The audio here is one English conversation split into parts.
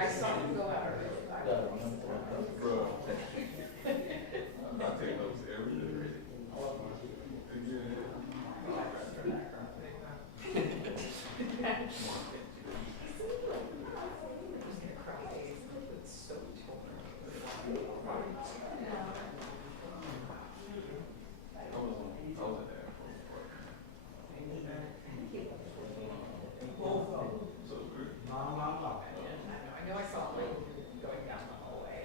I saw him go out early. Bro, I take notes every day. I know I saw him going down the hallway.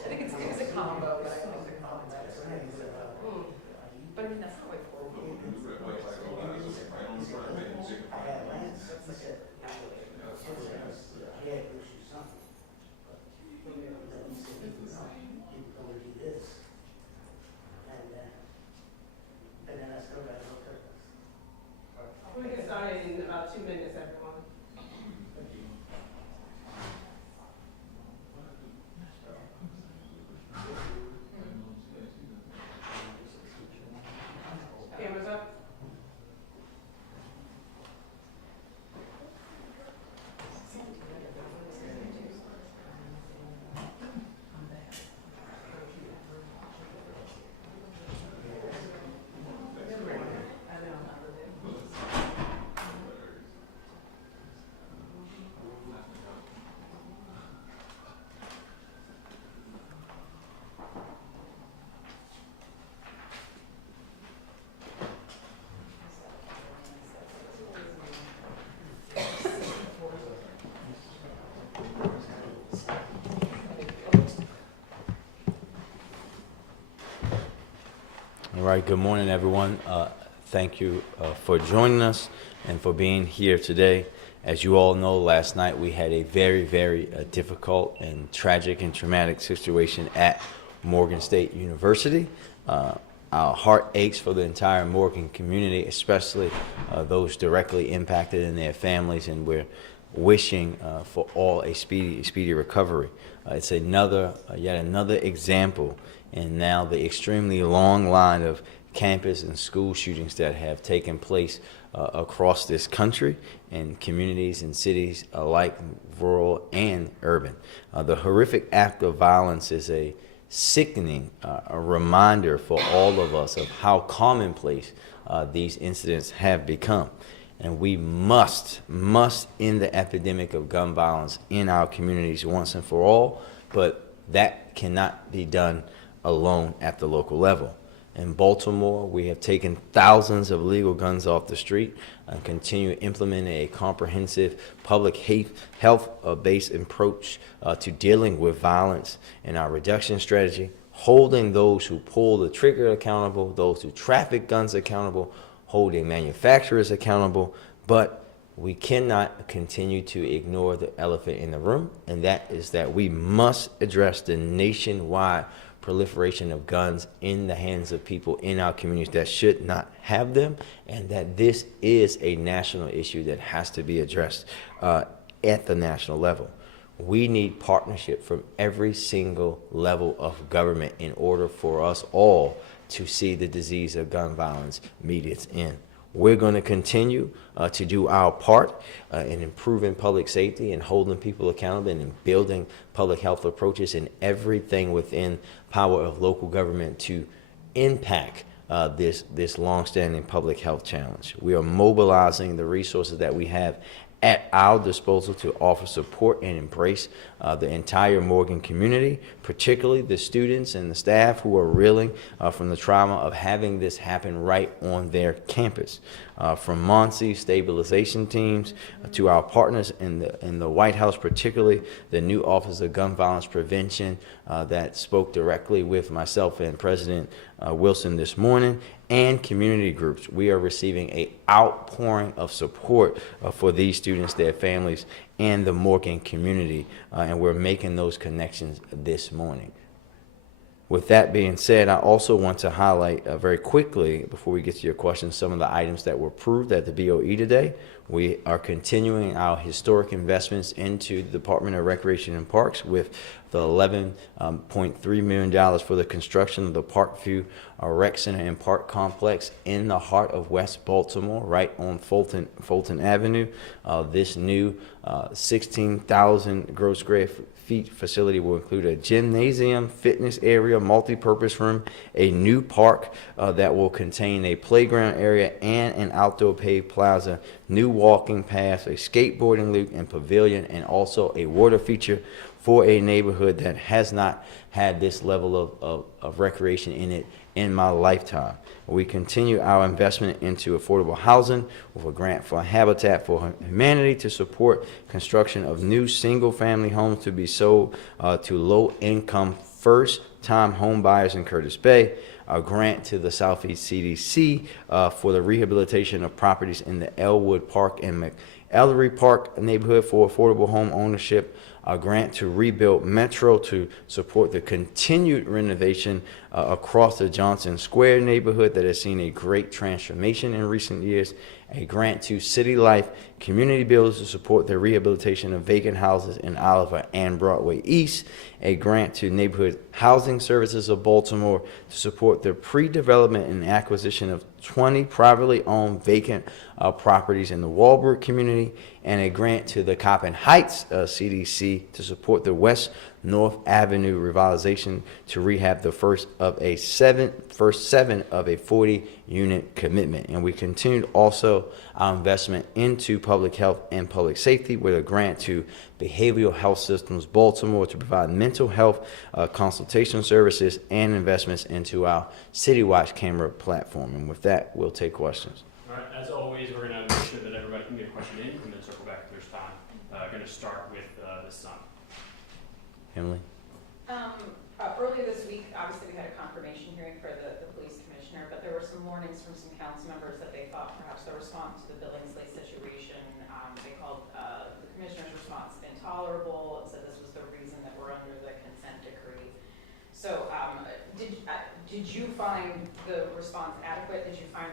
I think it's a combo, but I don't think the combo is but I mean, that's not like horrible. We're going to get started in about 2 minutes, everyone. Cameras up. All right, good morning, everyone. Thank you for joining us and for being here today. As you all know, last night we had a very, very difficult and tragic and traumatic situation at Morgan State University. Our heart aches for the entire Morgan community, especially those directly impacted and their families, and we're wishing for all a speedy recovery. It's yet another example, and now the extremely long line of campus and school shootings that have taken place across this country and communities and cities alike, rural and urban. The horrific act of violence is a sickening a reminder for all of us of how commonplace these incidents have become. And we must end the epidemic of gun violence in our communities once and for all, but that cannot be done alone at the local level. In Baltimore, we have taken thousands of legal guns off the street and continue implementing a comprehensive public health-based approach to dealing with violence in our reduction strategy, holding those who pull the trigger accountable, those who traffic guns accountable, holding manufacturers accountable, but we cannot continue to ignore the elephant in the room, and that is that we must address the nationwide proliferation of guns in the hands of people in our communities that should not have them, and that this is a national issue that has to be addressed at the national level. We need partnership from every single level of government in order for us all to see the disease of gun violence meet its end. We're going to continue to do our part in improving public safety and holding people accountable and building public health approaches and everything within power of local government to impact this longstanding public health challenge. We are mobilizing the resources that we have at our disposal to offer support and embrace the entire Morgan community, particularly the students and the staff who are reeling from the trauma of having this happen right on their campus. From MONSE stabilization teams to our partners in the White House, particularly the new Office of Gun Violence Prevention that spoke directly with myself and President Wilson this morning, and community groups. We are receiving an outpouring of support for these students, their families, and the Morgan community, and we're making those connections this morning. With that being said, I also want to highlight very quickly, before we get to your questions, some of the items that were approved at the BOE today. We are continuing our historic investments into the Department of Recreation and Parks with the $11.3 million for the construction of the Parkview Rec Center and Park Complex in the heart of West Baltimore, right on Fulton Avenue. This new 16,000 gross square feet facility will include a gymnasium, fitness area, multi-purpose room, a new park that will contain a playground area and an outdoor paved plaza, new walking paths, a skateboarding loop and pavilion, and also a water feature for a neighborhood that has not had this level of recreation in it in my lifetime. We continue our investment into affordable housing with a grant for Habitat for Humanity to support construction of new single-family homes to be sold to low-income first-time home buyers in Curtis Bay, a grant to the Southeast CDC for the rehabilitation of properties in the Elwood Park and McElderry Park neighborhood for affordable home ownership, a grant to rebuild Metro to support the continued renovation across the Johnson Square neighborhood that has seen a great transformation in recent years, a grant to City Life Community Builders to support the rehabilitation of vacant houses in Oliver and Broadway East, a grant to Neighborhood Housing Services of Baltimore to support the pre-development and acquisition of 20 privately owned vacant properties in the Walbrook community, and a grant to the Coppin Heights CDC to support the West North Avenue revitalization to rehab the first seven of a 40-unit commitment. And we continued also our investment into public health and public safety with a grant to Behavioral Health Systems Baltimore to provide mental health consultation services and investments into our City Watch camera platform. And with that, we'll take questions. All right, as always, we're going to make sure that everybody can get a question in and then circle back if there's time. Going to start with the son. Emily? Earlier this week, obviously, we had a confirmation hearing for the police commissioner, but there were some warnings from some council members that they thought perhaps the response to the Billingsley situation, they called the commissioner's response intolerable, and said this was the reason that we're under the consent decree. So did you find the response adequate? Did you find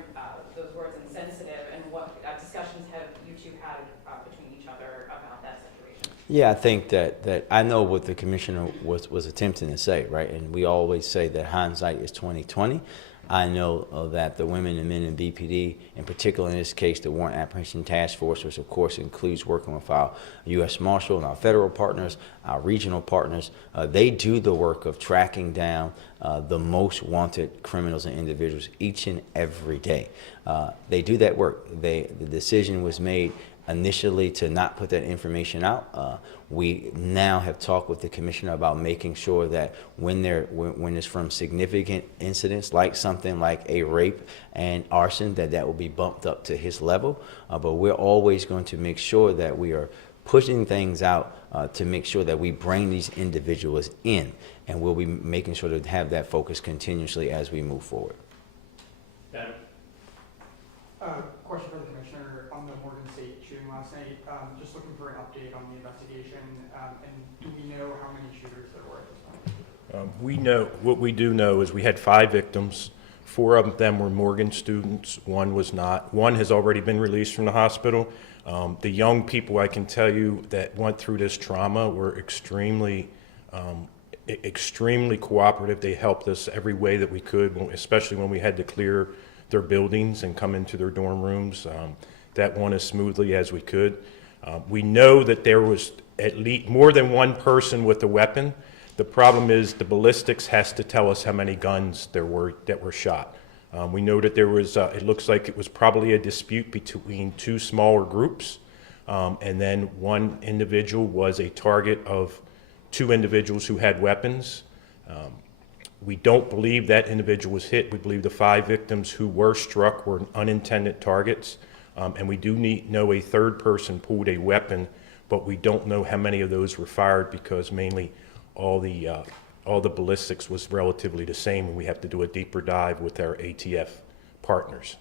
those words insensitive? And what discussions have you two had between each other about that situation? Yeah, I think that I know what the commissioner was attempting to say, right? And we always say that hindsight is 20/20. I know that the women and men in BPD, in particular in this case, the Warrant Apprehension Task Force, which of course includes working with our U.S. Marshal and our federal partners, our regional partners, they do the work of tracking down the most wanted criminals and individuals each and every day. They do that work. The decision was made initially to not put that information out. We now have talked with the commissioner about making sure that when it's from significant incidents, like something like a rape and arson, that will be bumped up to his level. But we're always going to make sure that we are pushing things out to make sure that we bring these individuals in, and we'll be making sure to have that focus continuously as we move forward. Question for the commissioner on the Morgan State shooting last night. Just looking for an update on the investigation, and do we know how many shooters there were at this point? We know, what we do know is we had 5 victims. 4 of them were Morgan students. 1 was not. 1 has already been released from the hospital. The young people, I can tell you, that went through this trauma were extremely cooperative. They helped us every way that we could, especially when we had to clear their buildings and come into their dorm rooms. That went as smoothly as we could. We know that there was at least more than one person with a weapon. The problem is the ballistics has to tell us how many guns there were that were shot. We know that there was, it looks like it was probably a dispute between two smaller groups, and then one individual was a target of two individuals who had weapons. We don't believe that individual was hit. We believe the 5 victims who were struck were unintended targets, and we do know a third person pulled a weapon, but we don't know how many of those were fired because mainly all the ballistics was relatively the same, and we have to do a deeper dive with our ATF partners.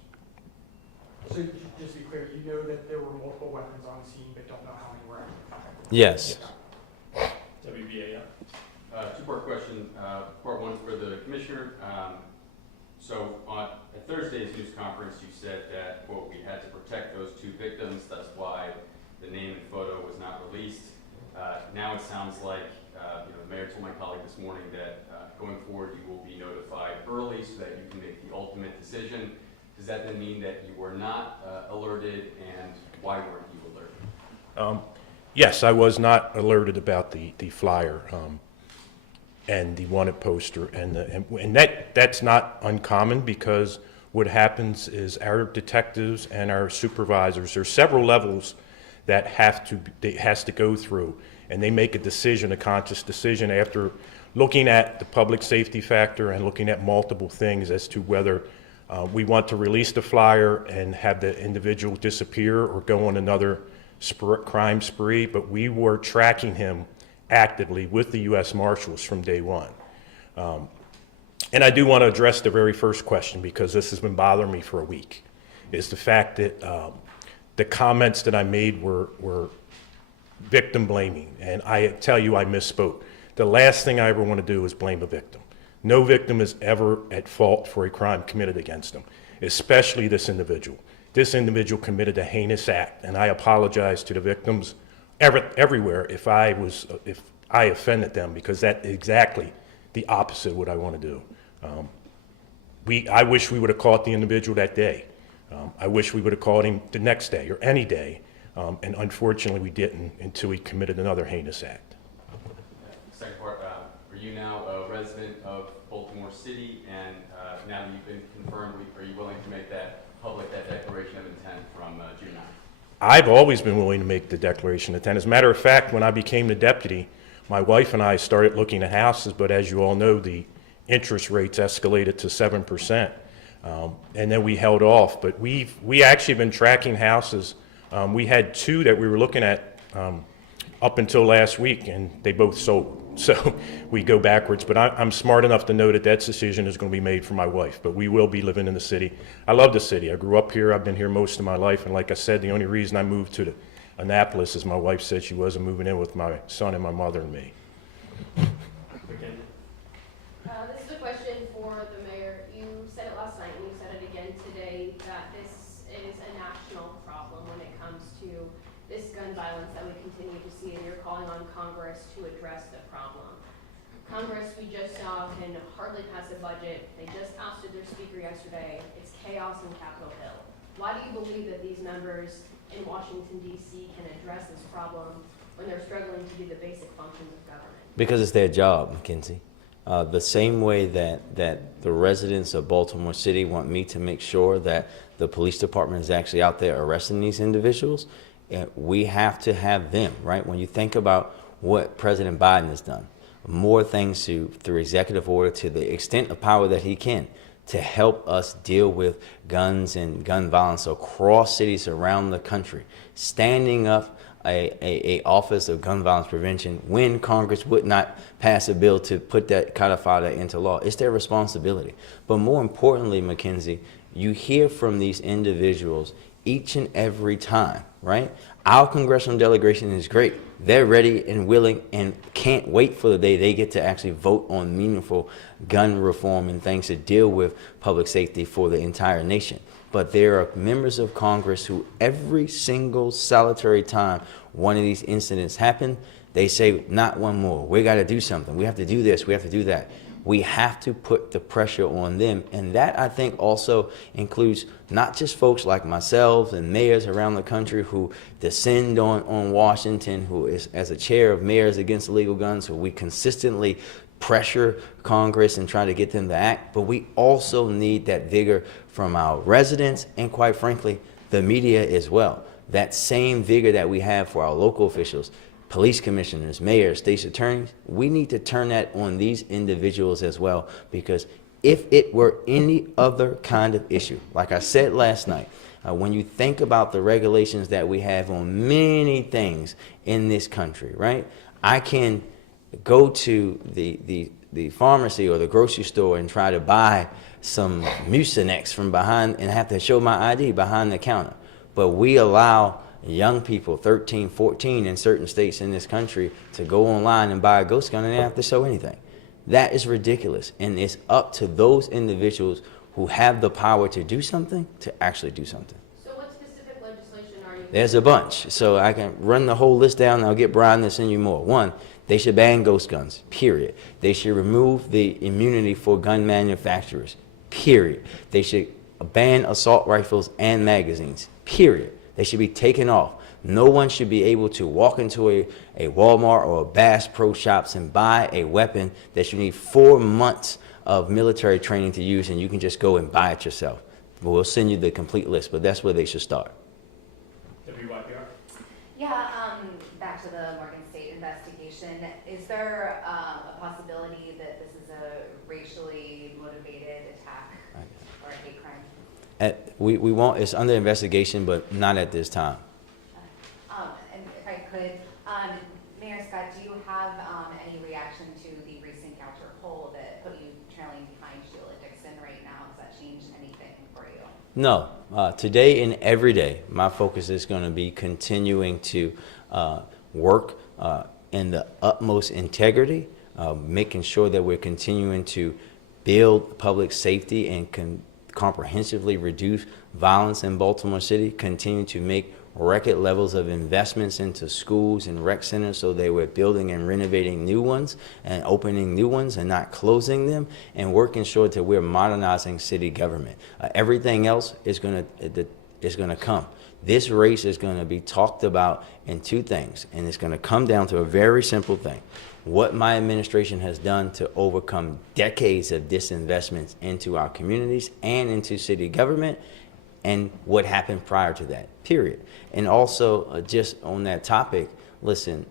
So just to be clear, you know that there were multiple weapons on scene, but don't know how many were active? Yes. WBA, Two-part question. Part one for the commissioner. So on at Thursday's news conference, you said that, quote, we had to protect those 2 victims. That's why the name and photo was not released. Now it sounds like, the mayor told my colleague this morning that going forward you will be notified early so that you can make the ultimate decision. Does that then mean that you were not alerted, and why weren't you alerted? Yes, I was not alerted about the flyer and the wanted poster, and that's not uncommon because what happens is our detectives and our supervisors, there's several levels that has to go through, and they make a decision, a conscious decision after looking at the public safety factor and looking at multiple things as to whether we want to release the flyer and have the individual disappear or go on another crime spree. But we were tracking him actively with the U.S. Marshals from day one. And I do want to address the very first question because this has been bothering me for a week, is the fact that the comments that I made were victim blaming, and I tell you I misspoke. The last thing I ever want to do is blame a victim. No victim is ever at fault for a crime committed against them, especially this individual. This individual committed a heinous act, and I apologize to the victims everywhere if I offended them, because that's exactly the opposite of what I want to do. I wish we would have caught the individual that day. I wish we would have caught him the next day or any day, and unfortunately we didn't until he committed another heinous act. Second part, are you now a resident of Baltimore City, and now that you've been confirmed, are you willing to make that public, that declaration of intent from June 9th? I've always been willing to make the declaration of intent. As a matter of fact, when I became the deputy, my wife and I started looking at houses, but as you all know, the interest rates escalated to 7%, and then we held off. But we actually been tracking houses. We had 2 that we were looking at up until last week, and they both sold. So we go backwards. But I'm smart enough to know that decision is going to be made for my wife. But we will be living in the city. I love the city. I grew up here. I've been here most of my life. And like I said, the only reason I moved to Annapolis is my wife said she wasn't moving in with my son and my mother and me. McKinney? This is a question for the mayor. You said it last night and you said it again today that this is a national problem when it comes to this gun violence that we continue to see, and you're calling on Congress to address the problem. Congress, we just saw, can hardly pass a budget. They just ousted their speaker yesterday. It's chaos in Capitol Hill. Why do you believe that these members in Washington, D.C. can address this problem when they're struggling to do the basic functions of government? Because it's their job, Mackenzie. The same way that the residents of Baltimore City want me to make sure that the police department is actually out there arresting these individuals, we have to have them, right? When you think about what President Biden has done, more things through executive order to the extent of power that he can to help us deal with guns and gun violence across cities around the country, standing up a office of gun violence prevention when Congress would not pass a bill to codify that into law. It's their responsibility. But more importantly, Mackenzie, you hear from these individuals each and every time, right? Our congressional delegation is great. They're ready and willing and can't wait for the day they get to actually vote on meaningful gun reform and things to deal with public safety for the entire nation. But there are members of Congress who every single solitary time one of these incidents happen, they say, not one more. We got to do something. We have to do this. We have to do that. We have to put the pressure on them. And that, I think, also includes not just folks like myself and mayors around the country who descend on Washington, who is as a chair of Mayors Against Illegal Guns, who we consistently pressure Congress and try to get them to act. But we also need that vigor from our residents and, quite frankly, the media as well. That same vigor that we have for our local officials, police commissioners, mayors, state's attorneys, we need to turn that on these individuals as well, because if it were any other kind of issue, like I said last night, when you think about the regulations that we have on many things in this country, right? I can go to the pharmacy or the grocery store and try to buy some Mucinex from behind and have to show my ID behind the counter. But we allow young people, 13, 14 in certain states in this country, to go online and buy a ghost gun and they don't have to show anything. That is ridiculous. And it's up to those individuals who have the power to do something to actually do something. So what specific legislation are you? There's a bunch. So I can run the whole list down and I'll get Brian to send you more. One, they should ban ghost guns, period. They should remove the immunity for gun manufacturers, period. They should ban assault rifles and magazines, period. They should be taken off. No one should be able to walk into a Walmart or a Bass Pro Shops and buy a weapon that you need 4 months of military training to use, and you can just go and buy it yourself. We'll send you the complete list, but that's where they should start. WYPR? Yeah, back to the Morgan State investigation. Is there a possibility that this is a racially motivated attack or a hate crime? We won't, it's under investigation, but not at this time. And if I could, Mayor Scott, do you have any reaction to the recent counter poll that put you trailing behind Sheila Dixon right now? Has that changed anything for you? No. Today and every day, my focus is going to be continuing to work in the utmost integrity, making sure that we're continuing to build public safety and comprehensively reduce violence in Baltimore City, continue to make record levels of investments into schools and rec centers so they were building and renovating new ones and opening new ones and not closing them, and working sure that we're modernizing city government. Everything else is going to come. This race is going to be talked about in two things, and it's going to come down to a very simple thing. What my administration has done to overcome decades of disinvestments into our communities and into city government, and what happened prior to that, period. And also, just on that topic, listen,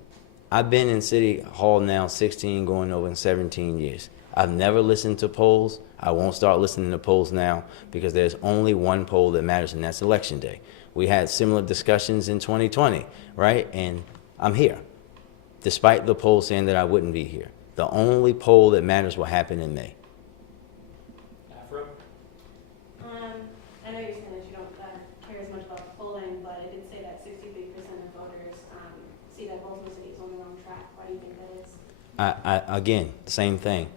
I've been in City Hall now 16, going over 17 years. I've never listened to polls. I won't start listening to polls now, because there's only one poll that matters, and that's Election Day. We had similar discussions in 2020, right? And I'm here, despite the poll saying that I wouldn't be here. The only poll that matters will happen in May. Afro? I know you're saying that you don't care as much about polling, but it did say that 63% of voters see that Baltimore City is on the wrong track. Why do you think that is? Again, same thing.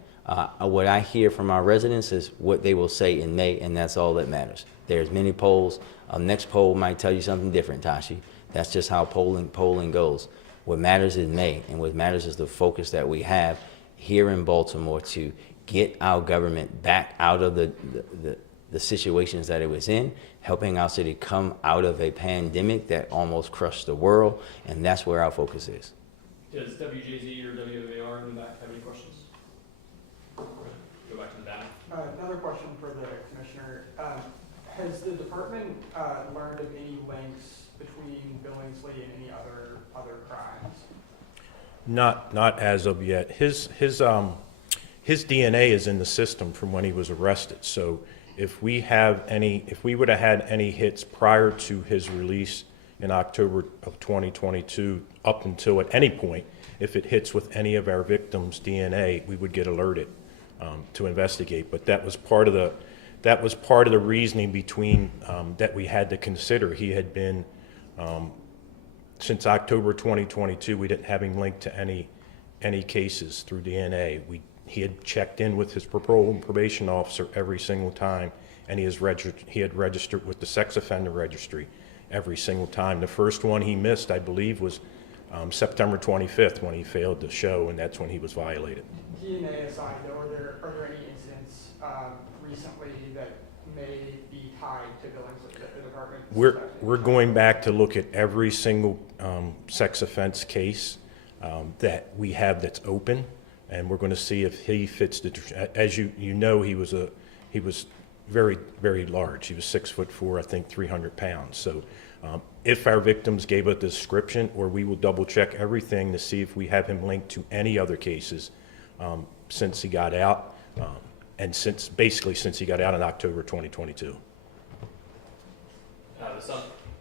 What I hear from our residents is what they will say in May, and that's all that matters. There's many polls. Next poll might tell you something different, Tashi. That's just how polling goes. What matters is May, and what matters is the focus that we have here in Baltimore to get our government back out of the situations that it was in, helping our city come out of a pandemic that almost crushed the world, and that's where our focus is. Does WJZ or WMAR in the back have any questions? Go back to the back. Another question for the commissioner. Has the department learned of any links between Billingsley and any other crimes? Not as of yet. His DNA is in the system from when he was arrested. So if we would have had any hits prior to his release in October of 2022, up until at any point, if it hits with any of our victims' DNA, we would get alerted to investigate. But that was part of the reasoning between that we had to consider. He had been since October 2022, we didn't have him linked to any cases through DNA. He had checked in with his parole and probation officer every single time, and he had registered with the sex offender registry every single time. The first one he missed, I believe, was September 25th when he failed to show, and that's when he was violated. DNA aside, though, are there any incidents recently that may be tied to Billingsley that the department? We're going back to look at every single sex offense case that we have that's open, and we're going to see if he fits the. As you know, he was very, very large. He was 6'4", I think 300 pounds. So if our victims gave a description, or we will double check everything to see if we have him linked to any other cases since he got out, and since he got out in October 2022.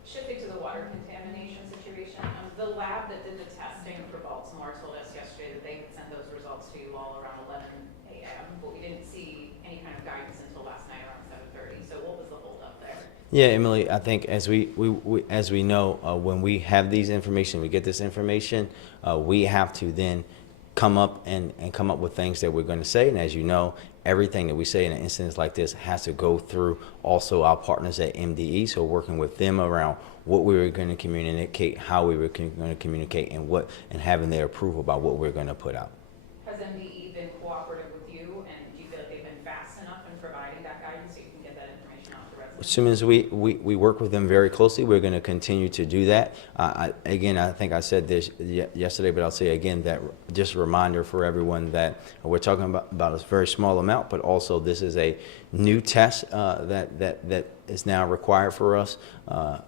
Shifting to the water contamination situation, the lab that did the testing for Baltimore told us yesterday that they would send those results to you all around 11 a.m., but we didn't see any kind of guidance until last night around 7:30. So what was the holdup there? Yeah, Emily, I think as we know, when we have these information, we get this information, we have to then come up with things that we're going to say. And as you know, everything that we say in an instance like this has to go through also our partners at MDE. So working with them around what we were going to communicate, how we were going to communicate, and having their approval about what we're going to put out. Has MDE been cooperative with you, and do you feel like they've been fast enough in providing that guidance so you can get that information out to residents? As soon as we work with them very closely, we're going to continue to do that. Again, I think I said this yesterday, but I'll say again that just a reminder for everyone that we're talking about a very small amount, but also this is a new test that is now required for us.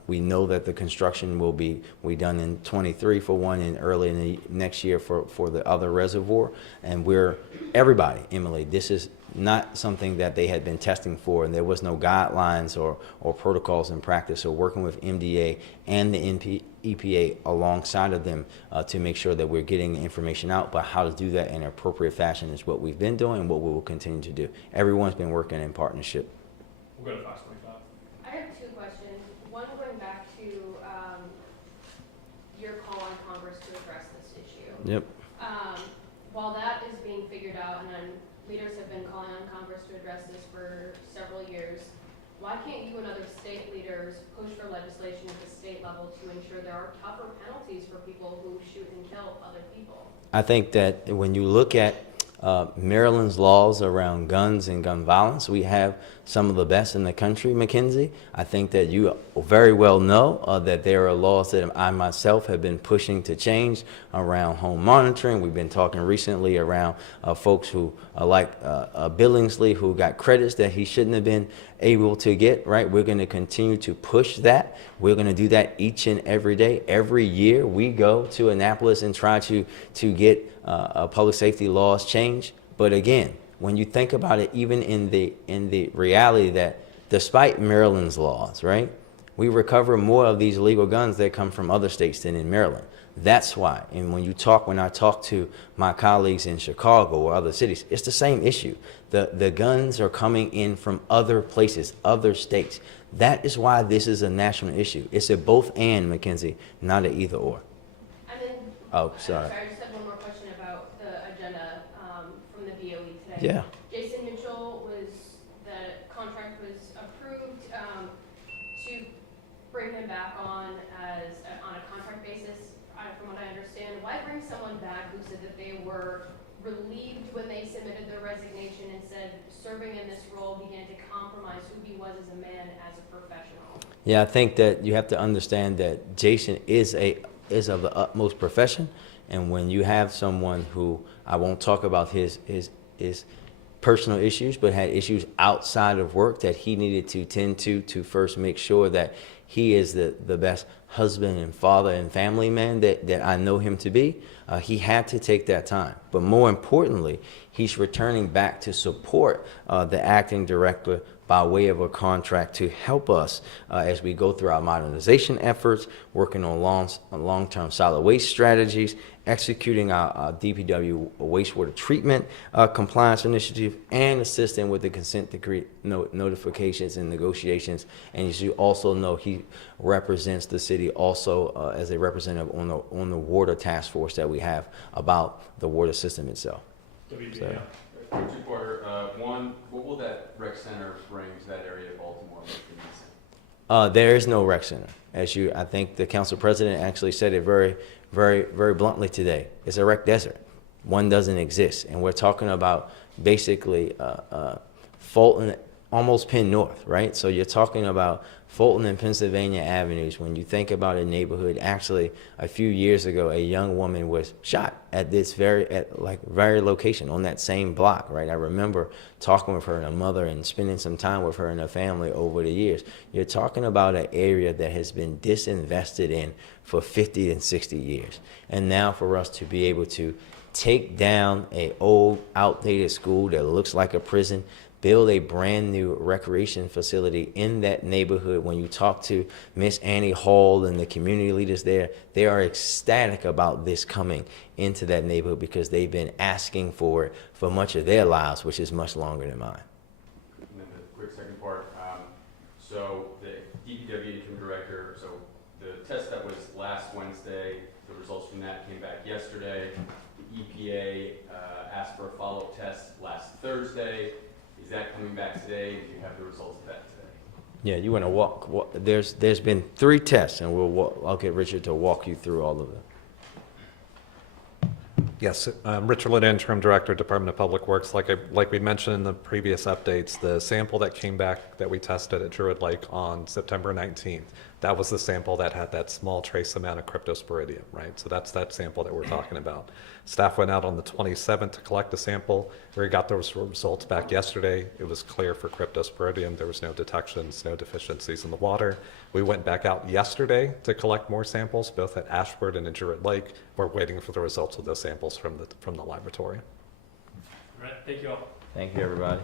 We know that the construction will be done in 23 for one, and early in the next year for the other reservoir. And everybody, Emily, this is not something that they had been testing for, and there was no guidelines or protocols in practice. So working with MDA and the EPA alongside of them to make sure that we're getting the information out, but how to do that in an appropriate fashion is what we've been doing and what we will continue to do. Everyone's been working in partnership. We'll go to 525. I have two questions. One going back to your call on Congress to address this issue. Yep. While that is being figured out, and then leaders have been calling on Congress to address this for several years, why can't you and other state leaders push for legislation at the state level to ensure there are tougher penalties for people who shoot and kill other people? I think that when you look at Maryland's laws around guns and gun violence, we have some of the best in the country, Mackenzie. I think that you very well know that there are laws that I myself have been pushing to change around home monitoring. We've been talking recently around folks who like Billingsley, who got credits that he shouldn't have been able to get, right? We're going to continue to push that. We're going to do that each and every day. Every year we go to Annapolis and try to get public safety laws changed. But again, when you think about it, even in the reality that despite Maryland's laws, right, we recover more of these illegal guns that come from other states than in Maryland. That's why. And when I talk to my colleagues in Chicago or other cities, it's the same issue. The guns are coming in from other places, other states. That is why this is a national issue. It's a both and, Mackenzie, not an either or. And then, Oh, sorry. I just have one more question about the agenda from the BOE today. Yeah. Jason Mitchell the contract was approved to bring him back on on a contract basis, from what I understand. Why bring someone back who said that they were relieved when they submitted their resignation and said serving in this role began to compromise who he was as a man, as a professional? Yeah, I think that you have to understand that Jason is of the utmost profession, and when you have someone who, I won't talk about his personal issues, but had issues outside of work that he needed to tend to first make sure that he is the best husband and father and family man that I know him to be. He had to take that time. But more importantly, he's returning back to support the acting director by way of a contract to help us as we go through our modernization efforts, working on long-term solid waste strategies, executing our DPW wastewater treatment compliance initiative, and assisting with the consent decree notifications and negotiations. And as you also know, he represents the city also as a representative on the water task force that we have about the water system itself. WBA. Two-parter. One, what will that rec center bring to that area of Baltimore? There is no rec center. I think the council president actually said it very, very, very bluntly today. It's a rec desert. One doesn't exist. And we're talking about basically Fulton, almost Penn North, right? So you're talking about Fulton and Pennsylvania Avenues. When you think about a neighborhood, actually a few years ago, a young woman was shot at this very location on that same block, right? I remember talking with her and her mother and spending some time with her and her family over the years. You're talking about an area that has been disinvested in for 50 and 60 years. And now for us to be able to take down a old, outdated school that looks like a prison, build a brand new recreation facility in that neighborhood. When you talk to Miss Annie Hall and the community leaders there, they are ecstatic about this coming into that neighborhood because they've been asking for it for much of their lives, which is much longer than mine. And then the quick second part, so the DPW interim director, so the test that was last Wednesday, the results from that came back yesterday. The EPA asked for a follow-up test last Thursday. Is that coming back today? Do you have the results of that today? Yeah, you want to walk. There's been 3 tests, and I'll get Richard to walk you through all of them. Yes, Richard Litt, Interim Director, Department of Public Works. Like we mentioned in the previous updates, the sample that came back that we tested at Druid Lake on September 19th, that was the sample that had that small trace amount of cryptosporidium, right? So that's that sample that we're talking about. Staff went out on the 27th to collect the sample. We got those results back yesterday. It was clear for cryptosporidium. There was no detections, no deficiencies in the water. We went back out yesterday to collect more samples, both at Ashford and at Druid Lake. We're waiting for the results of those samples from the laboratory. All right, thank you all. Thank you, everybody.